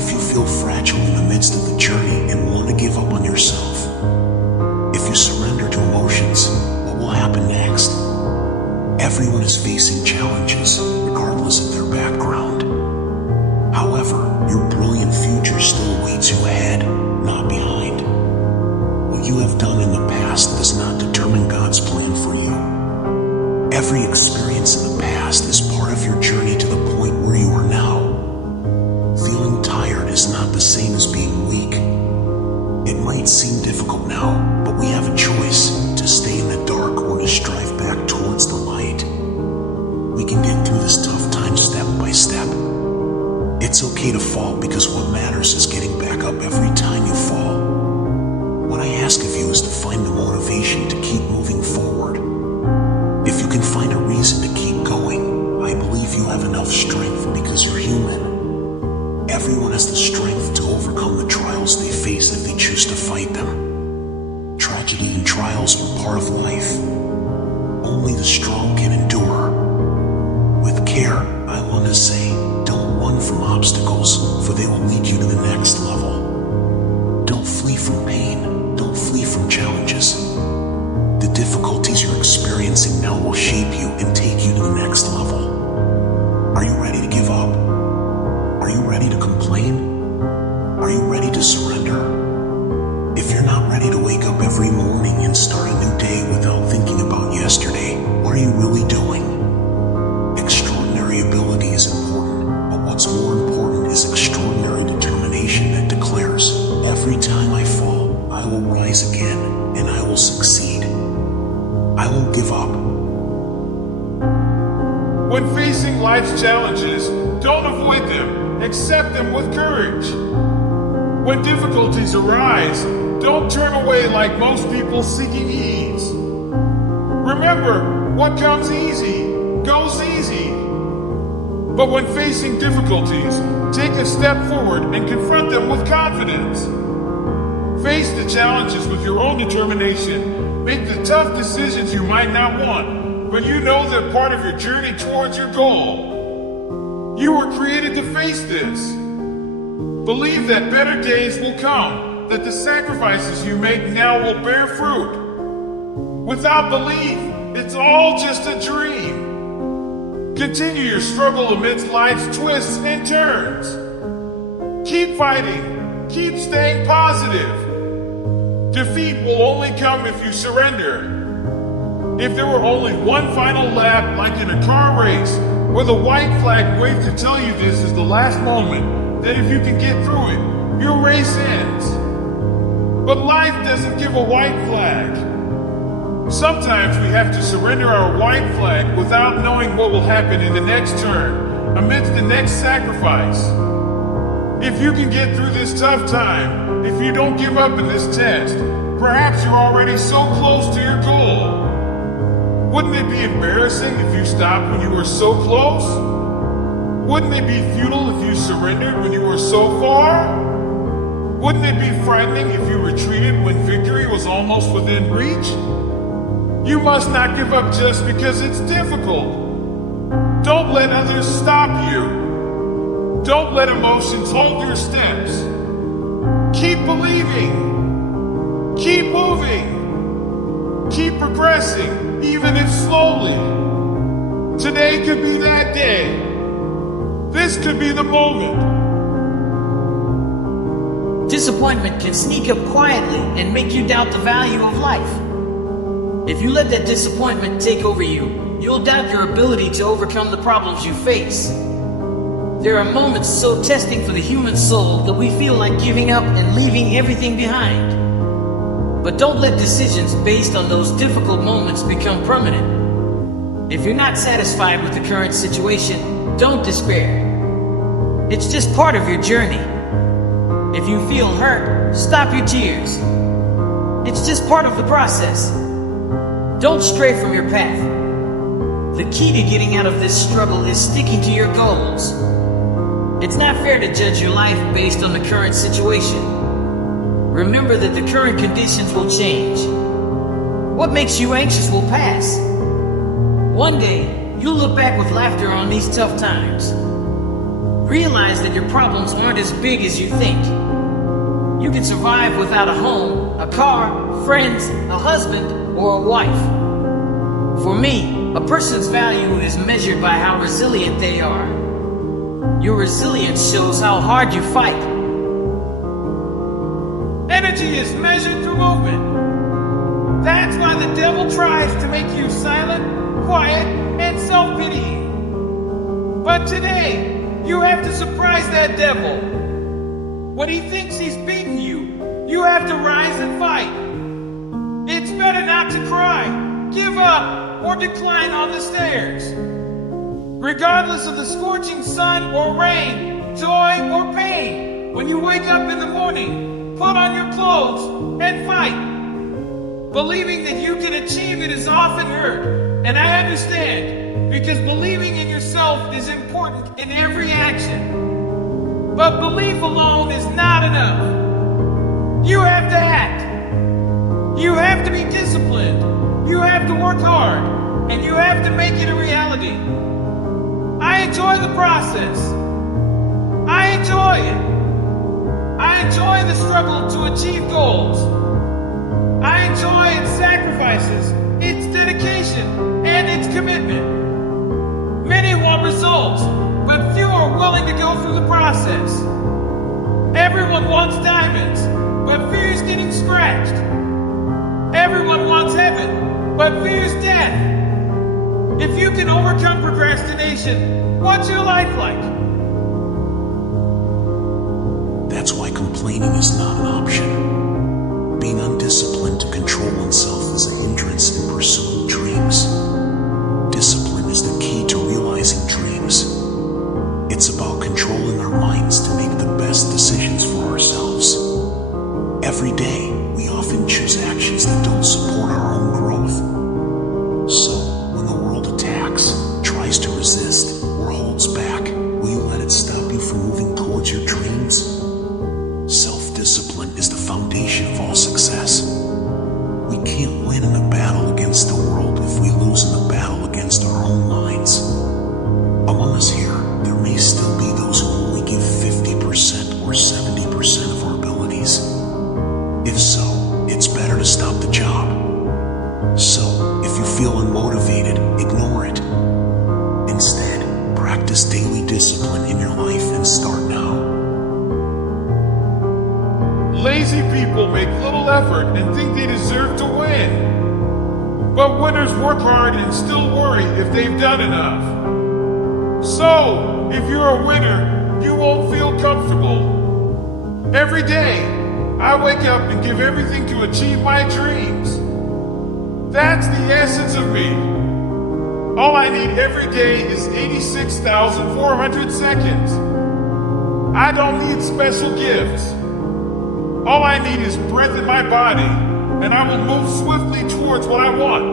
if you feel fragile in the midst of the journey and want to give up on yourself? If you surrender to emotions, what will happen next? Everyone is facing challenges, regardless of their background. However, your brilliant future still awaits you ahead, not behind. What you have done in the past does not determine God's plan for you. Every experience in the past is part of your journey to the point where you are now. Feeling tired is not the same as being weak. It might seem difficult now, but we have a choice to stay in the dark or to strive back towards the light. We can get through this tough time step by step. It's okay to fall, because what matters is getting back up every time you fall. What I ask of you is to find the motivation to keep moving forward. If you can find a reason to keep going, I believe you have enough strength, because you're human. Everyone has the strength to overcome the trials they face if they choose to fight them. Tragedy and trials are part of life. Only the strong can endure. With care, I want to say, don't run from obstacles, for they will lead you to the next level. Don't flee from pain. Don't flee from challenges. The difficulties you're experiencing now will shape you and take you to the next level. Are you ready to give up? Are you ready to complain? Are you ready to surrender? If you're not ready to wake up every morning and start a new day without thinking about yesterday, what are you really doing? Extraordinary ability is important, but what's more important is extraordinary determination that declares, every time I fall, I will rise again, and I will succeed. I won't give up. When facing life's challenges, don't avoid them. Accept them with courage. When difficulties arise, don't turn away like most people seeking ease. Remember, what comes easy goes easy. But when facing difficulties, take a step forward and confront them with confidence. Face the challenges with your own determination. Make the tough decisions you might not want, but you know they're part of your journey towards your goal. You were created to face this. Believe that better days will come, that the sacrifices you make now will bear fruit. Without belief, it's all just a dream. Continue your struggle amidst life's twists and turns. Keep fighting. Keep staying positive. Defeat will only come if you surrender. If there were only one final lap, like in a car race, where the white flag waves to tell you this is the last moment, that if you can get through it, your race ends. But life doesn't give a white flag. Sometimes we have to surrender our white flag without knowing what will happen in the next turn, amidst the next sacrifice. If you can get through this tough time, if you don't give up in this test, perhaps you're already so close to your goal. Wouldn't it be embarrassing if you stopped when you were so close? Wouldn't it be futile if you surrendered when you were so far? Wouldn't it be frightening if you retreated when victory was almost within reach? You must not give up just because it's difficult. Don't let others stop you. Don't let emotions hold your steps. Keep believing. Keep moving. Keep progressing, even if slowly. Today could be that day. This could be the moment. Disappointment can sneak up quietly and make you doubt the value of life. If you let that disappointment take over you, you'll doubt your ability to overcome the problems you face. There are moments so testing for the human soul that we feel like giving up and leaving everything behind. But don't let decisions based on those difficult moments become permanent. If you're not satisfied with the current situation, don't despair. It's just part of your journey. If you feel hurt, stop your tears. It's just part of the process. Don't stray from your path. The key to getting out of this struggle is sticking to your goals. It's not fair to judge your life based on the current situation. Remember that the current conditions will change. What makes you anxious will pass. One day, you'll look back with laughter on these tough times. Realize that your problems aren't as big as you think. You can survive without a home, a car, friends, a husband, or a wife. For me, a person's value is measured by how resilient they are. Your resilience shows how hard you fight. Energy is measured through movement. That's why the devil tries to make you silent, quiet, and self-pitying. But today, you have to surprise that devil. When he thinks he's beaten you, you have to rise and fight. It's better not to cry, give up, or decline on the stairs. Regardless of the scorching sun or rain, joy or pain, when you wake up in the morning, put on your clothes and fight. Believing that you can achieve it is often hurt, and I understand, because believing in yourself is important in every action. But belief alone is not enough. You have to act. You have to be disciplined. You have to work hard, and you have to make it a reality. I enjoy the process. I enjoy it. I enjoy the struggle to achieve goals. I enjoy its sacrifices, its dedication, and its commitment. Many want results, but few are willing to go through the process. Everyone wants diamonds, but fears getting scratched. Everyone wants heaven, but fears death. If you can overcome procrastination, what's your life like? That's why complaining is not an option. Being undisciplined to control oneself is a hindrance in pursuing dreams. Discipline is the key to realizing dreams. It's about controlling our minds to make the best decisions for ourselves. Every day, we often choose actions that don't support our own growth. So, when the world attacks, tries to resist, or holds back, will you let it stop you from moving towards your dreams? Self-discipline is the foundation of all success. We can't win in a battle against the world if we lose in the battle against our own minds. Among us here, there may still be those who only give 50% or 70% of our abilities. If so, it's better to stop the job. So, if you feel unmotivated, ignore it. Instead, practice daily discipline in your life and start now. Lazy people make little effort and think they deserve to win. But winners work hard and still worry if they've done enough. So, if you're a winner, you won't feel comfortable. Every day, I wake up and give everything to achieve my dreams. That's the essence of me. All I need every day is 86,400 seconds. I don't need special gifts. All I need is breath in my body, and I will move swiftly towards what I want.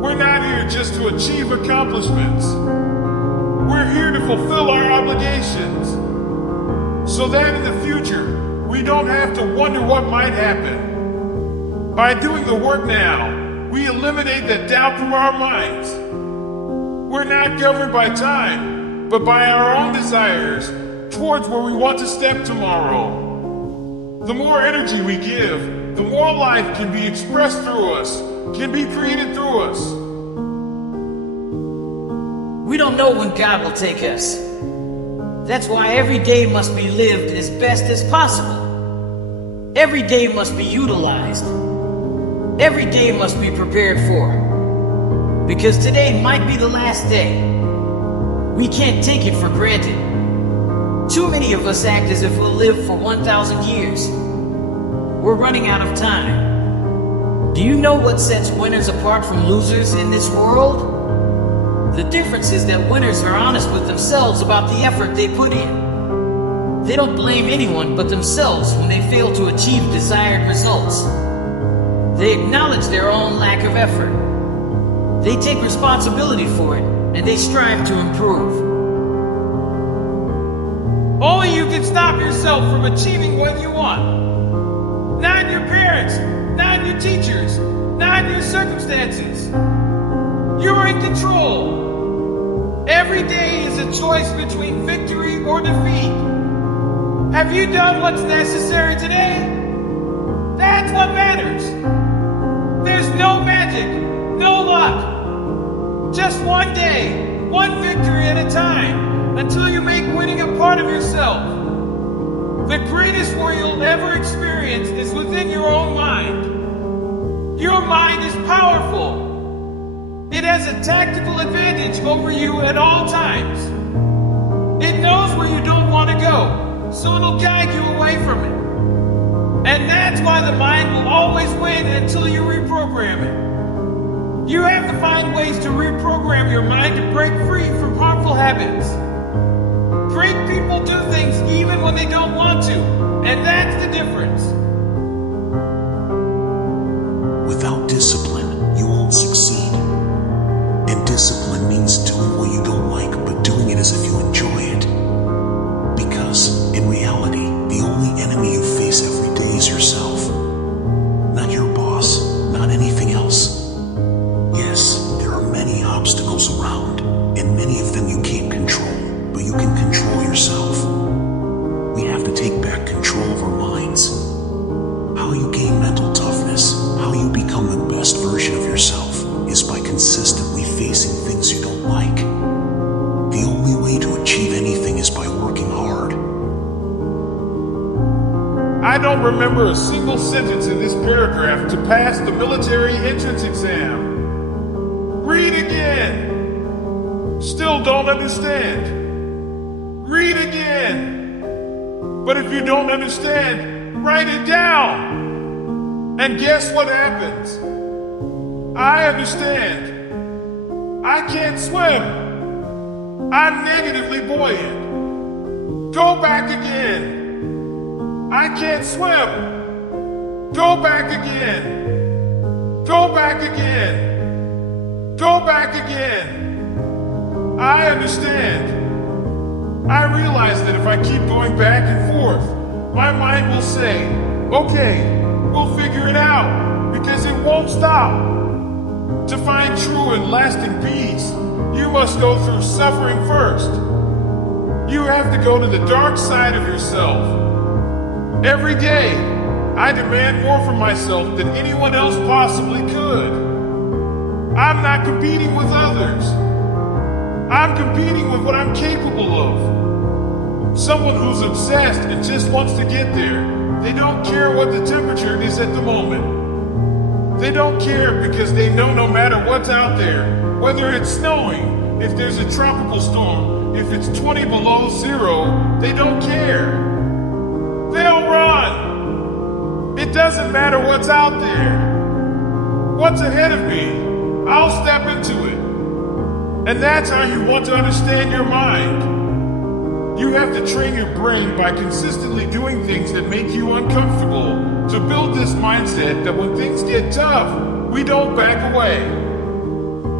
We're not here just to achieve accomplishments. We're here to fulfill our obligations, so that in the future, we don't have to wonder what might happen. By doing the work now, we eliminate the doubt from our minds. We're not governed by time, but by our own desires towards where we want to step tomorrow. The more energy we give, the more life can be expressed through us, can be created through us. We don't know when God will take us. That's why every day must be lived as best as possible. Every day must be utilized. Every day must be prepared for. Because today might be the last day. We can't take it for granted. Too many of us act as if we'll live for 1,000 years. We're running out of time. Do you know what sets winners apart from losers in this world? The difference is that winners are honest with themselves about the effort they put in. They don't blame anyone but themselves when they fail to achieve desired results. They acknowledge their own lack of effort. They take responsibility for it, and they strive to improve. Only you can stop yourself from achieving what you want. Not your parents, not your teachers, not your circumstances. You're in control. Every day is a choice between victory or defeat. Have you done what's necessary today? That's what matters. There's no magic, no luck. Just one day, one victory at a time, until you make winning a part of yourself. The greatest war you'll ever experience is within your own mind. Your mind is powerful. It has a tactical advantage over you at all times. It knows where you don't want to go, so it'll guide you away from it. And that's why the mind will always win until you reprogram it. You have to find ways to reprogram your mind to break free from harmful habits. Great people do things even when they don't want to, and that's the difference. Without discipline, you won't succeed. And discipline means doing what you don't like, but doing it as if you enjoy it. Because, in reality, the only enemy you face every day is yourself. Not your boss, not anything else. Yes, there are many obstacles around, and many of them you can't control, but you can control yourself. We have to take back control of our minds. How you gain mental toughness, how you become the best version of yourself, is by consistently facing things you don't like. The only way to achieve anything is by working hard. I don't remember a single sentence in this paragraph to pass the military entrance exam. Read again. Still don't understand. Read again. But if you don't understand, write it down. And guess what happens? I understand. I can't swim. I'm negatively buoyant. Go back again. I can't swim. Go back again. Go back again. Go back again. I understand. I realize that if I keep going back and forth, my mind will say, okay, we'll figure it out, because it won't stop. To find true and lasting peace, you must go through suffering first. You have to go to the dark side of yourself. Every day, I demand more from myself than anyone else possibly could. I'm not competing with others. I'm competing with what I'm capable of. Someone who's obsessed and just wants to get there. They don't care what the temperature is at the moment. They don't care because they know no matter what's out there, whether it's snowing, if there's a tropical storm, if it's 20 below zero, they don't care. They'll run. It doesn't matter what's out there. What's ahead of me, I'll step into it. And that's how you want to understand your mind. You have to train your brain by consistently doing things that make you uncomfortable to build this mindset that when things get tough, we don't back away.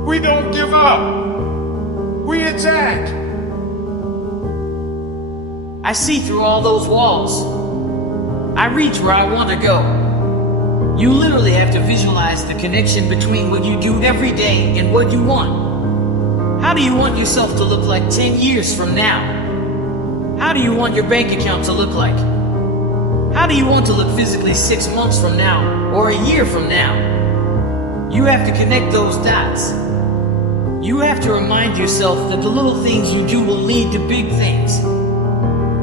We don't give up. We attack. I see through all those walls. I reach where I want to go. You literally have to visualize the connection between what you do every day and what you want. How do you want yourself to look like 10 years from now? How do you want your bank account to look like? How do you want to look physically 6 months from now or a year from now? You have to connect those dots. You have to remind yourself that the little things you do will lead to big things.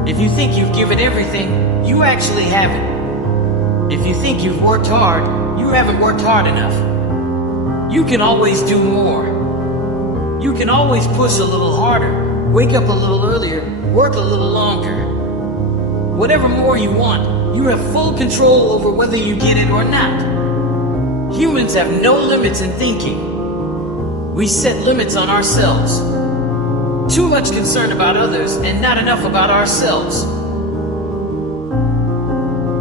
If you think you've given everything, you actually haven't. If you think you've worked hard, you haven't worked hard enough. You can always do more. You can always push a little harder, wake up a little earlier, work a little longer. Whatever more you want, you have full control over whether you get it or not. Humans have no limits in thinking. We set limits on ourselves. Too much concern about others and not enough about ourselves.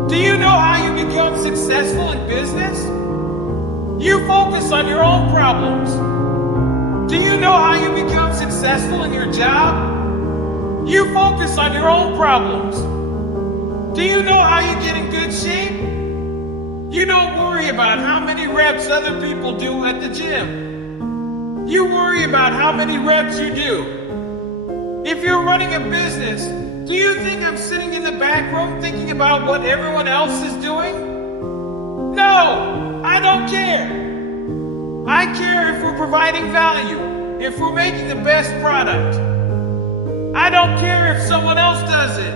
Do you know how you become successful in business? You focus on your own problems. Do you know how you become successful in your job? You focus on your own problems. Do you know how you get in good shape? You don't worry about how many reps other people do at the gym. You worry about how many reps you do. If you're running a business, do you think I'm sitting in the back room thinking about what everyone else is doing? No, I don't care. I care if we're providing value, if we're making the best product. I don't care if someone else does it.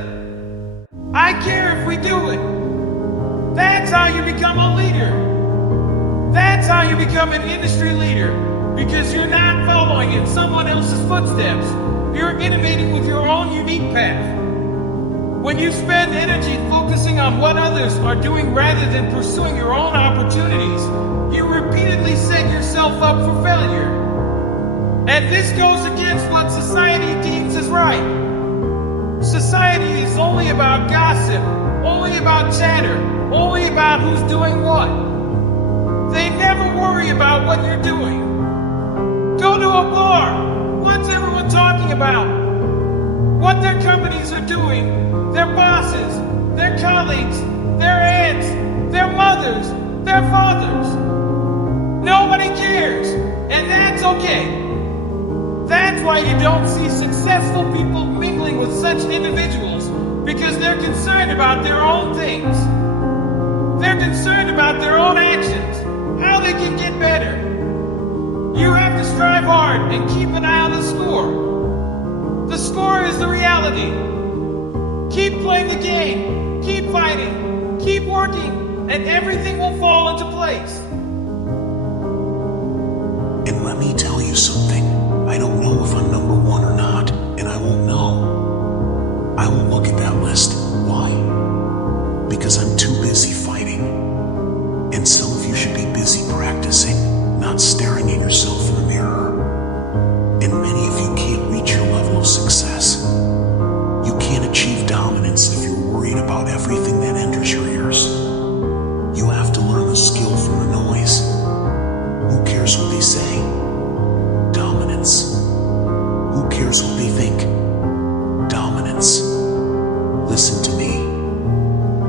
I care if we do it. That's how you become a leader. That's how you become an industry leader, because you're not following in someone else's footsteps. You're innovating with your own unique path. When you spend energy focusing on what others are doing rather than pursuing your own opportunities, you repeatedly set yourself up for failure. And this goes against what society deems as right. Society is only about gossip, only about chatter, only about who's doing what. They never worry about what you're doing. Go to a bar. What's everyone talking about? What their companies are doing, their bosses, their colleagues, their aunts, their mothers, their fathers. Nobody cares, and that's okay. That's why you don't see successful people mingling with such individuals, because they're concerned about their own things. They're concerned about their own actions, how they can get better. You have to strive hard and keep an eye on the score. The score is the reality. Keep playing the game, keep fighting, keep working, and everything will fall into place. And let me tell you something. I don't know if I'm number one or not, and I won't know. I won't look at that list. Why? Because I'm too busy fighting. And some of you should be busy practicing, not staring at yourself in the mirror. And many of you can't reach your level of success. You can't achieve dominance if you're worried about everything that enters your ears. You have to learn the skill from the noise. Who cares what they say? Dominance. Who cares what they think? Dominance. Listen to me.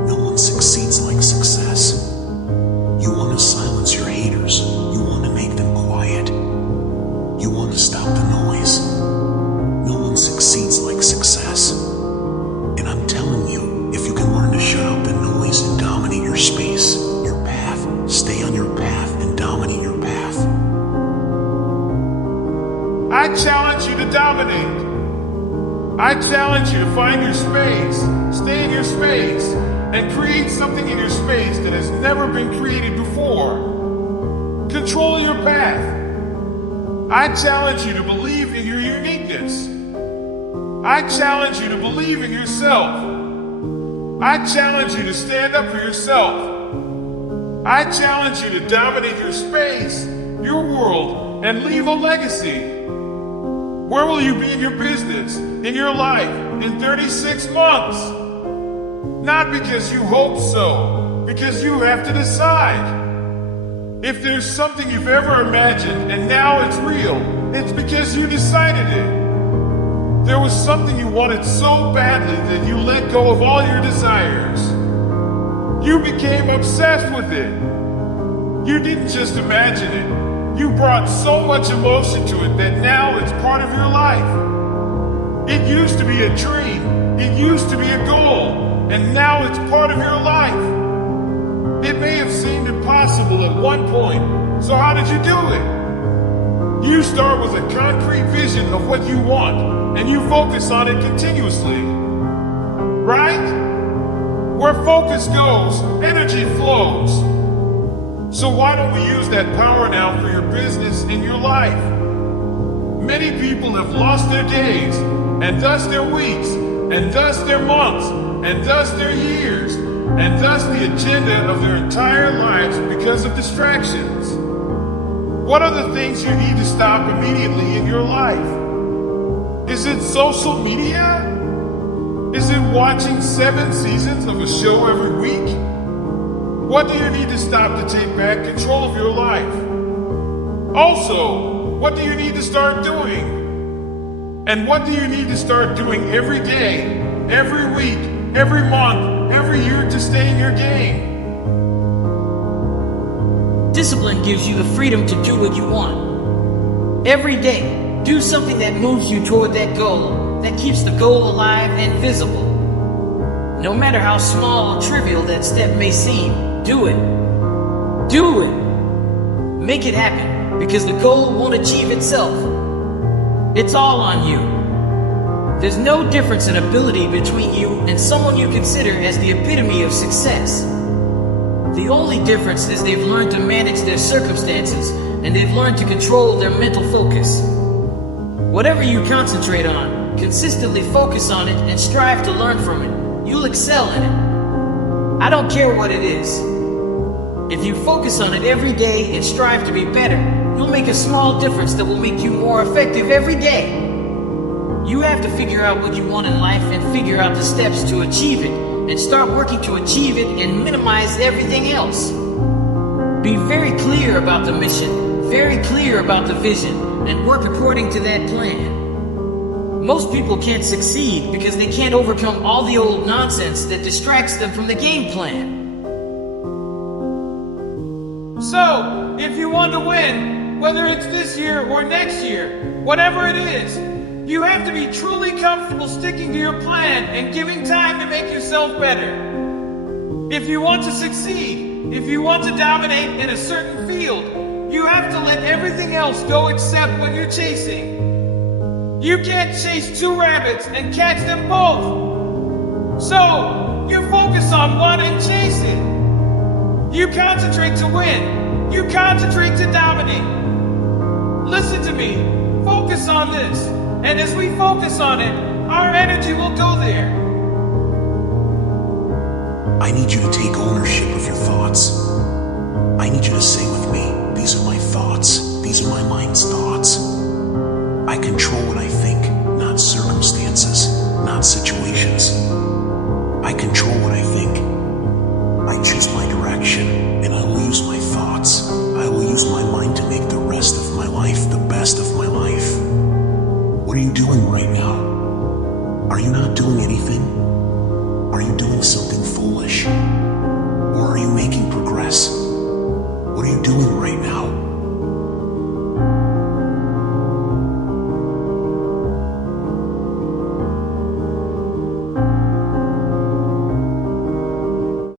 No one succeeds like success. You want to silence your haters. You want to make them quiet. You want to stop the noise. No one succeeds like success. And I'm telling you, if you can learn to shut out the noise and dominate your space, your path, stay on your path and dominate your path. I challenge you to dominate. I challenge you to find your space, stay in your space, and create something in your space that has never been created before. Control your path. I challenge you to believe in your uniqueness. I challenge you to believe in yourself. I challenge you to stand up for yourself. I challenge you to dominate your space, your world, and leave a legacy. Where will you be in your business, in your life, in 36 months? Not because you hope so, because you have to decide. If there's something you've ever imagined and now it's real, it's because you decided it. There was something you wanted so badly that you let go of all your desires. You became obsessed with it. You didn't just imagine it. You brought so much emotion to it that now it's part of your life. It used to be a dream. It used to be a goal. And now it's part of your life. It may have seemed impossible at one point. So how did you do it? You start with a concrete vision of what you want, and you focus on it continuously. Right? Where focus goes, energy flows. So why don't we use that power now for your business and your life? Many people have lost their days, and thus their weeks, and thus their months, and thus their years, and thus the agenda of their entire lives because of distractions. What are the things you need to stop immediately in your life? Is it social media? Is it watching 7 seasons of a show every week? What do you need to stop to take back control of your life? Also, what do you need to start doing? And what do you need to start doing every day, every week, every month, every year to stay in your game? Discipline gives you the freedom to do what you want. Every day, do something that moves you toward that goal, that keeps the goal alive and visible. No matter how small or trivial that step may seem, do it. Do it. Make it happen, because the goal won't achieve itself. It's all on you. There's no difference in ability between you and someone you consider as the epitome of success. The only difference is they've learned to manage their circumstances and they've learned to control their mental focus. Whatever you concentrate on, consistently focus on it and strive to learn from it. You'll excel in it. I don't care what it is. If you focus on it every day and strive to be better, you'll make a small difference that will make you more effective every day. You have to figure out what you want in life and figure out the steps to achieve it, and start working to achieve it and minimize everything else. Be very clear about the mission, very clear about the vision, and work according to that plan. Most people can't succeed because they can't overcome all the old nonsense that distracts them from the game plan. So, if you want to win, whether it's this year or next year, whatever it is, you have to be truly comfortable sticking to your plan and giving time to make yourself better. If you want to succeed, if you want to dominate in a certain field, you have to let everything else go except what you're chasing. You can't chase two rabbits and catch them both. So, you focus on one and chase it. You concentrate to win. You concentrate to dominate. Listen to me. Focus on this. And as we focus on it, our energy will go there. I need you to take ownership of your thoughts. I need you to say with me, these are my thoughts. These are my mind's thoughts. I control what I think, not circumstances, not situations. I control what I think. I choose my direction, and I will use my thoughts. I will use my mind to make the rest of my life the best of my life. What are you doing right now? Are you not doing anything? Are you doing something foolish? Or are you making progress?